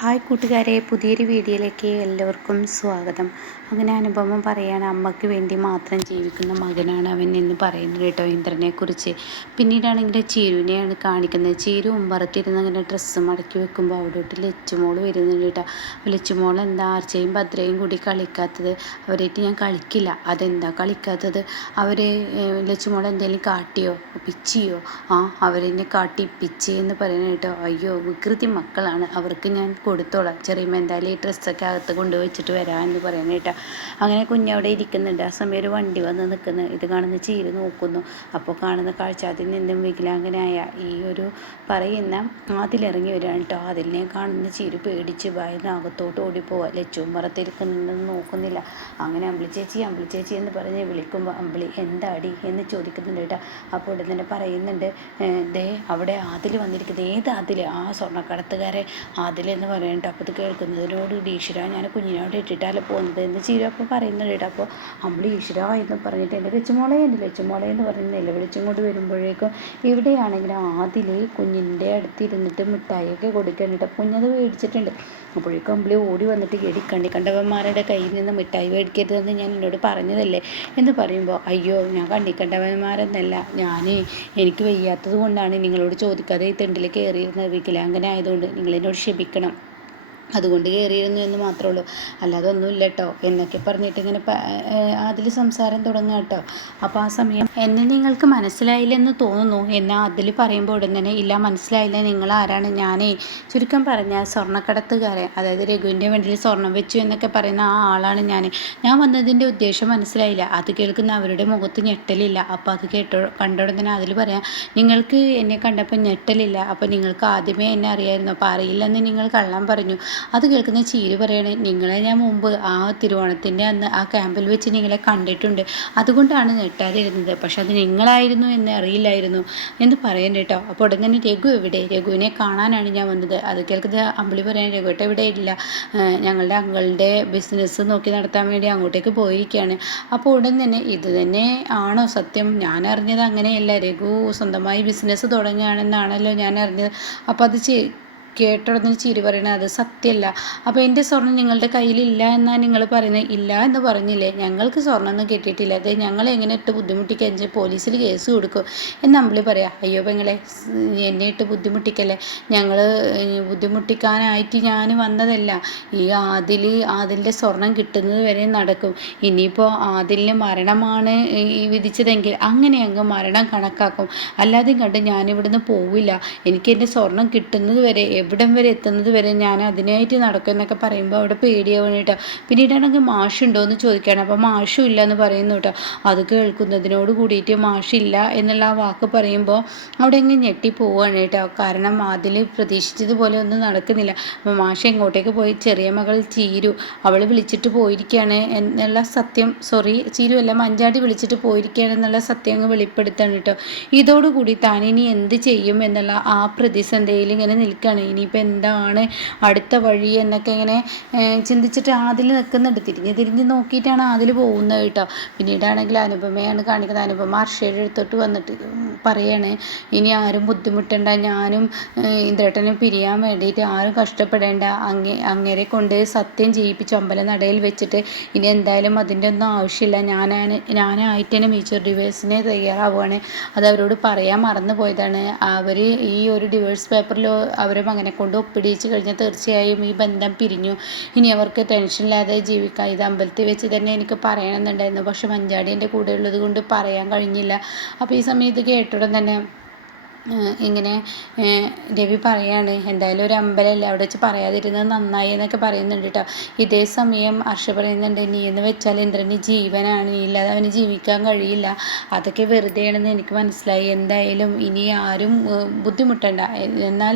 Hi കൂട്ടുകാരെ പുതിയൊരു വീഡിയോയിലേക്ക് എല്ലാവർക്കും സ്വാഗതം. അങ്ങനെ അനുഭവം പറയാണ് അമ്മയ്ക്ക് വേണ്ടി മാത്രം ജീവിക്കുന്ന മകനാണ് അവൻ എന്ന് പറയുന്നത് കേട്ടോ ഇന്ദ്രനെ കുറിച്ച് പിന്നീടാണെങ്കിൽ ചീരുവിനെയാണ് കാണിക്കുന്നത്. ചീരു ഉമ്പറത്തിരുന്ന് അങ്ങനെ ഡ്രസ്സ് മടക്കി വെക്കുമ്പോൾ അവിടോട്ട് ലച്ചുമോൾ വരുന്നുണ്ട് കേട്ടോ. അപ്പോൾ ലച്ചുമോൾ എന്താ ആർച്ചയും ഭദ്രയും കൂടി കളിക്കാത്തത്? അവരായിട്ട് ഞാൻ കളിക്കില്ല. അതെന്താ കളിക്കാത്തത്? അവർ ലച്ചുമോൾ എന്തെങ്കിലും കാട്ടിയോ? പിച്ചിയോ? ആ അവരെന്നെ കാട്ടി പിച്ചി എന്ന് പറയുന്നത് കേട്ടോ. അയ്യോ വികൃതി മക്കളാണ്. അവർക്ക് ഞാൻ കൊടുത്തോളാം. ചെറിയ എന്തായാലും ഈ ഡ്രസ്സൊക്കെ അകത്ത് കൊണ്ടുവച്ചിട്ട് വരാം എന്ന് പറയുന്നത് കേട്ടോ. അങ്ങനെ കുഞ്ഞവിടെ ഇരിക്കുന്നുണ്ട്. ആ സമയം ഒരു വണ്ടി വന്ന് നിൽക്കുന്നു. ഇത് കാണുന്ന ചീര് നോക്കുന്നു. അപ്പോൾ കാണുന്ന കാഴ്ച അതിൽ നിന്നും വികലാംഗനായ ഈ ഒരു പറയുന്ന അതിലിറങ്ങി വരികയാണ് കേട്ടോ. അതിലിനെ കാണുന്ന ചീര് പേടിച്ച് ഭയന്ന് അകത്തോട്ട് ഓടിപ്പോവാ. ലച്ചും പുറത്തിരിക്കുന്നുണ്ടെന്ന് നോക്കുന്നില്ല. അങ്ങനെ അമ്പിളി ചേച്ചി അമ്പിളി ചേച്ചി എന്ന് പറഞ്ഞ് വിളിക്കുമ്പോൾ അമ്പിളി എന്താടി? എന്ന് ചോദിക്കുന്നുണ്ട് കേട്ടോ. അപ്പോൾ ഉടൻ തന്നെ പറയുന്നുണ്ട് ദേ അവിടെ അതിൽ വന്നിരിക്കുന്നത് ഏത് അതിൽ ആ സ്വർണക്കടത്തുകാരെ ആദിലെന്ന് പറയണ്ട. അപ്പോൾ ഇത് കേൾക്കുന്നതിനോട് ഈശ്വര ഞാൻ കുഞ്ഞിനോട് ഇട്ടിട്ടല്ല പോകുന്നത്. എന്ന് ചീര അപ്പോൾ പറയുന്നുണ്ട് കേട്ടോ. അപ്പോൾ നമ്മൾ ഈശ്വര എന്ന് പറഞ്ഞിട്ട് എന്റെ ലച്ചുമോളെ എന്റെ ലച്ചുമോളെ എന്ന് പറഞ്ഞ് നിലവിളിച്ചും കൊണ്ട് വരുമ്പോഴേക്കും എവിടെയാണെങ്കിലും ആദ്യം കുഞ്ഞിന്റെ അടുത്തിരുന്നിട്ട് മിഠായിയൊക്കെ കൊടുക്കാനിട്ട് കുഞ്ഞത് മേടിച്ചിട്ടുണ്ട്. അപ്പോഴേക്കും അമ്പിളി ഓടി വന്നിട്ട് എടി കണ്ടി കണ്ടവന്മാരുടെ കയ്യിൽ നിന്ന് മിഠായി മേടിക്കരുതെന്ന് ഞാൻ എന്നോട് പറഞ്ഞതല്ലേ എന്ന് പറയുമ്പോൾ അയ്യോ ഞാൻ കണ്ണിക്കണ്ടവന്മാരെന്നല്ല ഞാൻ എനിക്ക് വയ്യാത്തത് കൊണ്ടാണ് നിങ്ങളോട് ചോദിക്കാതെ ഈ തെണ്ടിൽ കയറിയിരുന്നത്. വികലാംഗനായതുകൊണ്ട് നിങ്ങളെന്നോട് ക്ഷമിക്കണം. അതുകൊണ്ട് കയറിയിരുന്നു എന്ന് മാത്രമേ ഉള്ളൂ. അല്ലാതെ ഒന്നുമില്ല കേട്ടോ എന്നൊക്കെ പറഞ്ഞിട്ട് ഇങ്ങനെ അതിൽ സംസാരം തുടങ്ങുക കേട്ടോ. അപ്പോൾ ആ സമയം എന്നെ നിങ്ങൾക്ക് മനസ്സിലായില്ലെന്ന് തോന്നുന്നു. എന്നാൽ അതിൽ പറയുമ്പോൾ ഉടൻ തന്നെ ഇല്ല മനസ്സിലായില്ല. നിങ്ങൾ ആരാണ്? ഞാനേ. ചുരുക്കം പറഞ്ഞ സ്വർണക്കടത്തുകാരൻ അതായത് രഘുവിന്റെ വണ്ടിയിൽ സ്വർണം വെച്ചു എന്നൊക്കെ പറയുന്ന ആ ആളാണ് ഞാൻ. ഞാൻ വന്നതിന്റെ ഉദ്ദേശം മനസ്സിലായില്ല. അത് കേൾക്കുന്ന അവരുടെ മുഖത്ത് ഞെട്ടലില്ല. അപ്പോൾ അത് കേട്ടോ കണ്ടോടെ തന്നെ അതിൽ പറയാം നിങ്ങൾക്ക് എന്നെ കണ്ടപ്പോൾ ഞെട്ടലില്ല. അപ്പോൾ നിങ്ങൾക്ക് ആദ്യമേ എന്നെ അറിയായിരുന്നു. അപ്പോൾ അറിയില്ലെന്ന് നിങ്ങൾ കള്ളം പറഞ്ഞു. അത് കേൾക്കുന്ന ചീര് പറയണേ നിങ്ങളെ ഞാൻ മുമ്പ് ആ തിരുവോണത്തിന്റെ അന്ന് ആ ക്യാമ്പിൽ വെച്ച് നിങ്ങളെ കണ്ടിട്ടുണ്ട്. അതുകൊണ്ടാണ് നെട്ടാതിരുന്നത് പക്ഷെ അത് നിങ്ങളായിരുന്നു എന്ന് അറിയില്ലായിരുന്നു എന്ന് പറയുന്നത് കേട്ടോ. അപ്പോൾ ഉടൻ തന്നെ രഘു എവിടെ? രഘുവിനെ കാണാനാണ് ഞാൻ വന്നത്. അത് കേൾക്കുന്ന അമ്പിളി പറയാൻ രഘുവേട്ട ഇവിടെ ഇല്ല. ഞങ്ങളുടെ അങ്കളുടെ ബിസിനസ് നോക്കി നടത്താൻ വേണ്ടി അങ്ങോട്ടേക്ക് പോയിരിക്കുകയാണ്. അപ്പോൾ ഉടൻ തന്നെ ഇത് തന്നെ ആണോ സത്യം? ഞാൻ അറിഞ്ഞത് അങ്ങനെയല്ല. രഘു സ്വന്തമായി ബിസിനസ് തുടങ്ങുകയാണെന്നാണല്ലോ ഞാൻ അറിഞ്ഞത്. അപ്പോൾ അത് കേട്ടുടനെ ചിരി പറയണത് അത് സത്യമല്ല. അപ്പോൾ എന്റെ സ്വർണം നിങ്ങളുടെ കയ്യിലില്ല എന്നാണ് നിങ്ങൾ പറയുന്നത്? ഇല്ല എന്ന് പറഞ്ഞില്ലേ? ഞങ്ങൾക്ക് സ്വർണമൊന്നും കിട്ടിയിട്ടില്ല. അതെ ഞങ്ങൾ എങ്ങനെ ഇട്ട് ബുദ്ധിമുട്ടിക്കാൻ പോലീസിൽ കേസ് കൊടുക്കും? എന്ന് നമ്മൾ പറയാം അയ്യോ പെങ്ങളെ എന്നെ ഇട്ട് ബുദ്ധിമുട്ടിക്കല്ലേ? ഞങ്ങൾ ബുദ്ധിമുട്ടിക്കാനായിട്ട് ഞാൻ വന്നതല്ല. ഈ ആദിൽ ആദിലിന്റെ സ്വർണം കിട്ടുന്നത് വരെ നടക്കും. ഇനിയിപ്പോൾ ആദിലിന് മരണമാണ് ഈ വിധിച്ചതെങ്കിൽ അങ്ങനെ അങ്ങ് മരണം കണക്കാക്കും. അല്ലാതെ കണ്ട് ഞാനിവിടുന്ന് പോവില്ല. എനിക്ക് എന്റെ സ്വർണം കിട്ടുന്നത് വരെ എവിടം വരെ എത്തുന്നത് വരെ ഞാൻ അതിനായിട്ട് നടക്കും എന്നൊക്കെ പറയുമ്പോൾ അവിടെ പേടിയാവണം കേട്ടോ. പിന്നീടാണെങ്കിൽ മാഷുണ്ടോ എന്ന് ചോദിക്കുകയാണ്. അപ്പോൾ മാഷും ഇല്ല എന്ന് പറയുന്നു കേട്ടോ. അത് കേൾക്കുന്നതിനോട് കൂടിയിട്ട് മാഷില്ല എന്നുള്ള ആ വാക്ക് പറയുമ്പോൾ അവിടെ അങ്ങ് ഞെട്ടി പോവുകയാണ് കേട്ടോ. കാരണം അതിൽ പ്രതീക്ഷിച്ചതുപോലെ ഒന്നും നടക്കുന്നില്ല. അപ്പോൾ മാഷ എങ്ങോട്ടേക്ക് പോയി? ചെറിയ മകൾ ചീരു. അവൾ വിളിച്ചിട്ട് പോയിരിക്കുകയാണ് എന്നുള്ള സത്യം. സോറി ചീരു അല്ല മഞ്ചാടി വിളിച്ചിട്ട് പോയിരിക്കുകയാണ് എന്നുള്ള സത്യം അങ്ങ് വെളിപ്പെടുത്താണ് കേട്ടോ. ഇതോടുകൂടി താൻ ഇനി എന്ത് ചെയ്യും എന്നുള്ള ആ പ്രതിസന്ധിയിൽ ഇങ്ങനെ നിൽക്കുകയാണ്. ഇനിയിപ്പോൾ എന്താണ് അടുത്ത വഴി എന്നൊക്കെ ഇങ്ങനെ ചിന്തിച്ചിട്ട് അതിൽ നിൽക്കുന്നുണ്ട് തിരിഞ്ഞ് തിരിഞ്ഞ് നോക്കിയിട്ടാണ് അതിൽ പോകുന്നത് കേട്ടോ. പിന്നീടാണെങ്കിൽ അനുപമയാണ് കാണിക്കുന്നത്. അനുപമ അർഷയുടെ അടുത്തോട്ട് വന്നിട്ട് പറയാണ് ഇനി ആരും ബുദ്ധിമുട്ടണ്ട. ഞാനും ഇന്ദ്രേട്ടനും പിരിയാൻ വേണ്ടിയിട്ട് ആരും കഷ്ടപ്പെടേണ്ട. അങ്ങേ അങ്ങേരെ കൊണ്ട് സത്യം ചെയ്യിപ്പിച്ച് നടയിൽ വെച്ചിട്ട് ഇനി എന്തായാലും അതിന്റെ ഒന്നും ആവശ്യമില്ല. ഞാനാണ് ഞാനായിട്ട് തന്നെ മീച്ചർ ഡിവേഴ്സിന് തയ്യാറാവുകയാണ്. അത് അവരോട് പറയാൻ മറന്നു പോയതാണ് അവർ ഈ ഒരു ഡിവേഴ്സ് പേപ്പറിൽ അവരെ മകനെ കൊണ്ട് ഒപ്പിടിച്ച് കഴിഞ്ഞാൽ തീർച്ചയായും ഈ ബന്ധം പിരിഞ്ഞു. ഇനി അവർക്ക് ടെൻഷനില്ലാതെ ജീവിക്കാം. ഇത് അമ്പലത്തിൽ വെച്ച് തന്നെ എനിക്ക് പറയണമെന്നുണ്ടായിരുന്നു. പക്ഷെ മഞ്ചാടി എന്റെ കൂടെ ഉള്ളത് കൊണ്ട് പറയാൻ കഴിഞ്ഞില്ല. അപ്പോൾ ഈ സമയത്ത് കേട്ടുടൻ തന്നെ ഇങ്ങനെ രവി പറയാണ് എന്തായാലും ഒരു അമ്പലമല്ലേ അവിടെ വെച്ച് പറയാതിരുന്നത് നന്നായി എന്നൊക്കെ പറയുന്നുണ്ട് കേട്ടോ. ഇതേ സമയം ഹർഷ പറയുന്നുണ്ട് നീ എന്ന് വെച്ചാൽ ഇന്ദ്രന് ജീവനാണ്. നീ ഇല്ലാതെ അവന് ജീവിക്കാൻ കഴിയില്ല. അതൊക്കെ വെറുതെയാണെന്ന് എനിക്ക് മനസ്സിലായി. എന്തായാലും ഇനി ആരും ബുദ്ധിമുട്ടണ്ട. എന്നാൽ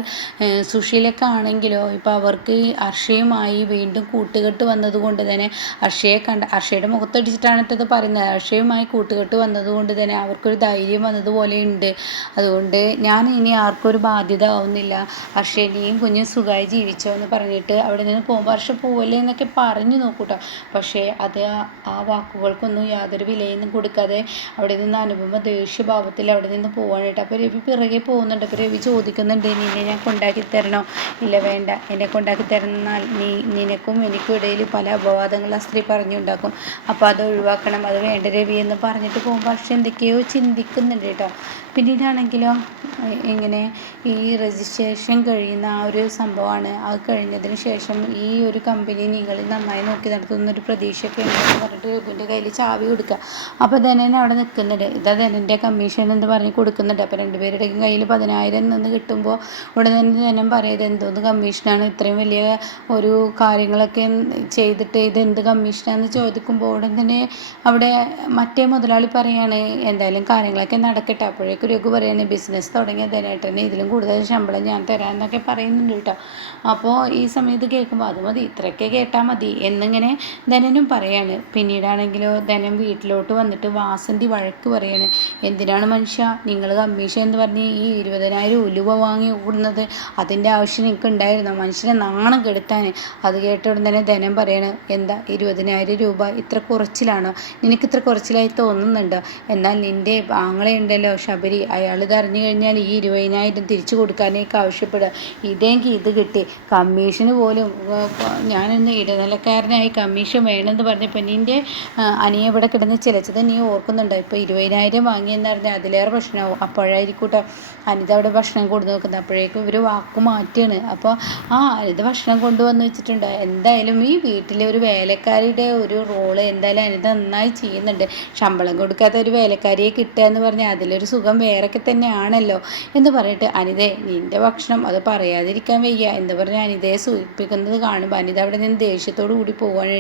സുഷീലൊക്കെ ആണെങ്കിലോ ഇപ്പോൾ അവർക്ക് ഹർഷയുമായി വീണ്ടും കൂട്ടുകെട്ട് വന്നതുകൊണ്ട് തന്നെ അർഷയെ കണ്ട അർഷയുടെ മുഖത്തടിച്ചിട്ടാണ് ഇത് പറയുന്നത്. ഹർഷയുമായി കൂട്ടുകെട്ട് വന്നതുകൊണ്ട് തന്നെ അവർക്കൊരു ധൈര്യം വന്നതുപോലെ ഉണ്ട് അതുകൊണ്ട് ഞാൻ ഇനി ആർക്കും ഒരു ബാധ്യത ആവുന്നില്ല. പക്ഷേ നീയും കുഞ്ഞും സുഖമായി ജീവിച്ചോ എന്ന് പറഞ്ഞിട്ട് അവിടെ നിന്ന് പോകുമ്പോൾ പക്ഷെ പോവല്ലേ എന്നൊക്കെ പറഞ്ഞു നോക്കൂട്ടോ. പക്ഷേ അത് ആ വാക്കുകൾക്കൊന്നും യാതൊരു വിലയൊന്നും കൊടുക്കാതെ അവിടെ നിന്ന് അനുപമ ദേഷ്യഭാവത്തിൽ അവിടെ നിന്ന് പോകാനായിട്ട് അപ്പോൾ രവി പിറകെ പോകുന്നുണ്ട്. അപ്പോൾ രവി ചോദിക്കുന്നുണ്ട് നിന്നെ ഞാൻ കൊണ്ടാക്കി തരണോ? ഇല്ല വേണ്ട. എന്നെ കൊണ്ടാക്കി തരുന്നാൽ നീ നിനക്കും എനിക്കും ഇടയിൽ പല അപവാദങ്ങൾ ആ സ്ത്രീ പറഞ്ഞുണ്ടാക്കും. അപ്പോൾ അത് ഒഴിവാക്കണം. അത് വേണ്ട രവി എന്ന് പറഞ്ഞിട്ട് പോകുമ്പോൾ പക്ഷെ എന്തൊക്കെയോ ചിന്തിക്കുന്നുണ്ട് കേട്ടോ. പിന്നീടാണെങ്കിലോ? ഇങ്ങനെ ഈ രജിസ്ട്രേഷൻ കഴിയുന്ന ആ ഒരു സംഭവമാണ്. അത് കഴിഞ്ഞതിന് ശേഷം ഈ ഒരു കമ്പനി നിങ്ങൾ നന്നായി നോക്കി നടത്തുന്ന ഒരു പ്രതീക്ഷയൊക്കെ ഉണ്ടെന്ന് പറഞ്ഞിട്ട് രഘുവിന്റെ കയ്യിൽ ചാവി കൊടുക്കുക. അപ്പോൾ ധനൻ അവിടെ നിൽക്കുന്നുണ്ട്. ഇതാ ധനന്റെ കമ്മീഷൻ എന്ന് പറഞ്ഞ് കൊടുക്കുന്നുണ്ട്. അപ്പോൾ രണ്ടുപേരുടെയും കയ്യിൽ പതിനായിരം നിന്ന് കിട്ടുമ്പോൾ ഉടനെ തന്നെ ധനം പറയുന്നത് എന്തോന്ന് കമ്മീഷനാണ് ഇത്രയും വലിയ ഒരു കാര്യങ്ങളൊക്കെ ചെയ്തിട്ട് ഇത് എന്ത് കമ്മീഷനാണെന്ന് ചോദിക്കുമ്പോൾ ഉടൻ തന്നെ അവിടെ മറ്റേ മുതലാളി പറയാണ് എന്തായാലും കാര്യങ്ങളൊക്കെ നടക്കട്ടെ. അപ്പോഴേക്കും രഘു പറയാണ് ബിസിനസ് തുടങ്ങിയ ധനേട്ടനെ ഇതിലും കൂടുതൽ ശമ്പളം ഞാൻ തരാമെന്നൊക്കെ പറയുന്നുണ്ട് കേട്ടോ. അപ്പോൾ ഈ സമയത്ത് കേൾക്കുമ്പോൾ അത് മതി ഇത്രയൊക്കെ കേട്ടാൽ മതി എന്നിങ്ങനെ ധനനും പറയാണ്. പിന്നീടാണെങ്കിലോ ധനം വീട്ടിലോട്ട് വന്നിട്ട് വാസന്തി വഴക്ക് പറയാണ്. എന്തിനാണ് മനുഷ്യ നിങ്ങൾ കമ്മീഷൻ എന്ന് പറഞ്ഞ് ഈ ഇരുപതിനായിരം ഉലുവ വാങ്ങി കൂടുന്നത് അതിന്റെ ആവശ്യം നിങ്ങൾക്ക് ഉണ്ടായിരുന്നു മനുഷ്യനെ നാണം കെടുത്താൻ. അത് കേട്ട ഉടൻ തന്നെ ധനം പറയാണ് എന്താ ഇരുപതിനായിരം രൂപ ഇത്ര കുറച്ചിലാണോ? നിനക്ക് ഇത്ര കുറച്ചിലായി തോന്നുന്നുണ്ടോ? എന്നാൽ നിന്റെ ആങ്ങളെ ഉണ്ടല്ലോ ശബരി അയാൾ ഇത് അറിഞ്ഞു കഴിഞ്ഞാൽ ഈ ഇരുപതിനായിരം തിരിച്ചു കൊടുക്കാനേക്ക് ആവശ്യപ്പെടുക. ഇതെങ്കിൽ ഇത് കിട്ടി. കമ്മീഷന് പോലും ഞാനൊന്ന് ഇടനിലക്കാരനായി കമ്മീഷൻ വേണമെന്ന് പറഞ്ഞപ്പോൾ നിന്റെ അനിയ ഇവിടെ കിടന്ന് ചിലച്ചത് നീ ഓർക്കുന്നുണ്ടോ? ഇപ്പോൾ ഇരുപതിനായിരം വാങ്ങിയെന്ന് പറഞ്ഞാൽ അതിലേറെ പ്രശ്നമാവും. അപ്പോഴായിരിക്കൂട്ടോ അനിത അവിടെ ഭക്ഷണം കൊണ്ടു നോക്കുന്നത്. അപ്പോഴേക്കും ഇവർ വാക്ക് മാറ്റിയാണ് അപ്പോൾ ആ അനിത ഭക്ഷണം കൊണ്ടുവന്ന് വെച്ചിട്ടുണ്ട്. എന്തായാലും ഈ വീട്ടിലെ ഒരു വേലക്കാരിയുടെ ഒരു റോൾ എന്തായാലും അനിത നന്നായി ചെയ്യുന്നുണ്ട്. ശമ്പളം കൊടുക്കാത്ത ഒരു വേലക്കാരിയെ കിട്ടുക എന്ന് പറഞ്ഞാൽ അതിലൊരു സുഖം വേറൊക്കെ തന്നെയാണല്ലോ. എന്ന് പറഞ്ഞിട്ട് അനിതേ നിന്റെ ഭക്ഷണം അത് പറയാതിരിക്കാൻ വയ്യ. എന്ന് പറഞ്ഞ് അനിതയെ സൂചിപ്പിക്കുന്നത് കാണുമ്പോൾ അനിത അവിടെ നിന്ന് ദേഷ്യത്തോടു കൂടി പോവാണ്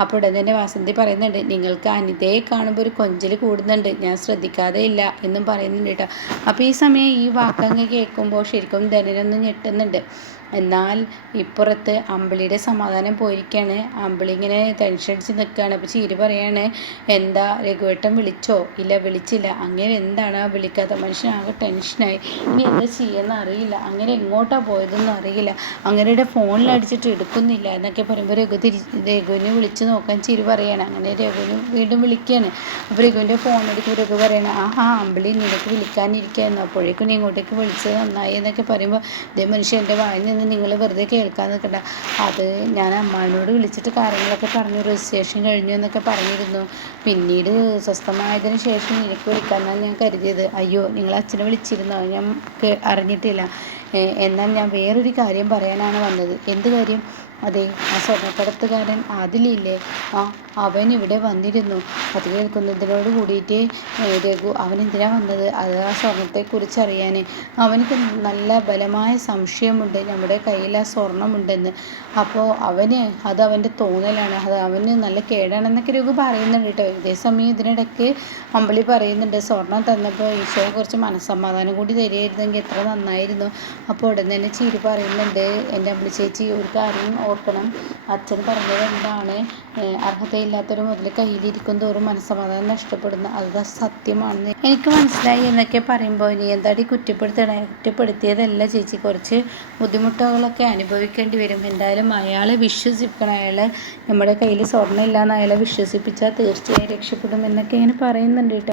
അപ്പോൾ ഉടൻ തന്നെ വാസന്തി പറയുന്നുണ്ട് നിങ്ങൾക്ക് അനിതയെ കാണുമ്പോൾ ഒരു കൊഞ്ചൽ കൂടുന്നുണ്ട് ഞാൻ ശ്രദ്ധിക്കാതെ ഇല്ല എന്നും പറയുന്നുണ്ട് കേട്ടോ. അപ്പോൾ ഈ സമയം ഈ വാക്കങ്ങ് കേൾക്കുമ്പോൾ ശരിക്കും ധനനൊന്ന് ഞെട്ടുന്നുണ്ട്. എന്നാൽ ഇപ്പുറത്ത് അമ്പിളിയുടെ സമാധാനം പോയിരിക്കുകയാണ് അമ്പിളി ഇങ്ങനെ ടെൻഷൻ അടിച്ച് നിൽക്കുകയാണ് അപ്പോൾ ചീരി പറയാണ് എന്താ രഘുവേട്ടൻ വിളിച്ചോ? ഇല്ല വിളിച്ചില്ല. അങ്ങനെ എന്താണ് ആ വിളിക്കാത്ത മനുഷ്യനാകെ ടെൻഷനായി ഇനി എന്താ ചെയ്യുമെന്ന് അറിയില്ല. അങ്ങനെ എങ്ങോട്ടാണ് പോയതെന്നും അറിയില്ല. അങ്ങനെയുടെ ഫോണിൽ അടിച്ചിട്ട് എടുക്കുന്നില്ല. എന്നൊക്കെ പറയുമ്പോൾ രഘു തിരി രഘുവിനെ വിളിച്ച് നോക്കാൻ ചിരി പറയാണ്. അങ്ങനെ രഘുവിന് വീണ്ടും വിളിക്കുകയാണ് അപ്പോൾ രഘുവിന്റെ ഫോൺ എടുക്കുമ്പോൾ രഘു പറയണ ആഹാ അമ്പിളി നിനക്ക് വിളിക്കാനിരിക്കുകയായിരുന്നു അപ്പോഴേക്കും നീ ഇങ്ങോട്ടേക്ക് വിളിച്ചത് നന്നായി എന്നൊക്കെ പറയുമ്പോൾ ഇതേ മനുഷ്യൻ എന്റെ വായിൽ നിന്ന് നിങ്ങൾ വെറുതെ കേൾക്കാൻ നിൽക്കണ്ട അത് ഞാൻ അമ്മാവിനോട് വിളിച്ചിട്ട് കാര്യങ്ങളൊക്കെ പറഞ്ഞു രജിസ്ട്രേഷൻ കഴിഞ്ഞു എന്നൊക്കെ പറഞ്ഞിരുന്നു. പിന്നീട് സ്വസ്ഥമായതിന് ശേഷം നിനക്ക് വിളിക്കാമെന്നാണ് ഞാൻ കരുതിയത്. അയ്യോ നിങ്ങൾ അച്ഛനെ വിളിച്ചിരുന്നോ? ഞാൻ അറിഞ്ഞിട്ടില്ല. എന്നാൽ ഞാൻ വേറൊരു കാര്യം പറയാനാണ് വന്നത്. എന്ത് കാര്യം? അതെ ആ സ്വർണക്കടത്തുകാരൻ ആദിലില്ലേ? ആ അവൻ ഇവിടെ വന്നിരുന്നു. അത് കേൾക്കുന്നതിനോട് കൂടിയിട്ട് രഘു അവൻ എന്തിനാ വന്നത്? അത് ആ സ്വർണത്തെക്കുറിച്ച് അറിയാൻ അവനക്ക് നല്ല ബലമായ സംശയമുണ്ട്. നമ്മുടെ കയ്യിൽ ആ സ്വർണമുണ്ടെന്ന്. അപ്പോൾ അവന് അത് അവന്റെ തോന്നലാണ്. അത് അവന് നല്ല കേടാണെന്നൊക്കെ രഘു പറയുന്നുണ്ട് കേട്ടോ. ഇതേ സമയം ഇതിനിടയ്ക്ക് അമ്പളി പറയുന്നുണ്ട് സ്വർണം തന്നപ്പോൾ ഈശോ കുറച്ച് മനസ്സമാധാനം കൂടി തരികയായിരുന്നെങ്കിൽ എത്ര നന്നായിരുന്നു. അപ്പോൾ ഉടൻ തന്നെ ചിരി പറയുന്നുണ്ട് എന്റെ അമ്പളി ചേച്ചി ഒരു കാര്യം ഓർക്കണം. അച്ഛൻ പറഞ്ഞത് എന്താണ്? അർഹതയില്ലാത്തൊരു മുതൽ കയ്യിലിരിക്കും തോറും മനസ്സമാധാനം നഷ്ടപ്പെടുന്ന അത് സത്യമാണെന്ന് എനിക്ക് മനസ്സിലായി എന്നൊക്കെ പറയുമ്പോൾ ഇനി എന്താടി കുറ്റപ്പെടുത്തണേ? കുറ്റപ്പെടുത്തിയതല്ല ചേച്ചി. കുറച്ച് ബുദ്ധിമുട്ടുകളൊക്കെ അനുഭവിക്കേണ്ടി വരും. എന്തായാലും അയാളെ വിശ്വസിക്കണം. അയാളെ നമ്മുടെ കയ്യിൽ സ്വർണം ഇല്ലാന്ന് അയാളെ വിശ്വസിപ്പിച്ചാൽ തീർച്ചയായും രക്ഷപ്പെടും എന്നൊക്കെ ഇങ്ങനെ പറയുന്നുണ്ട് കേട്ടോ.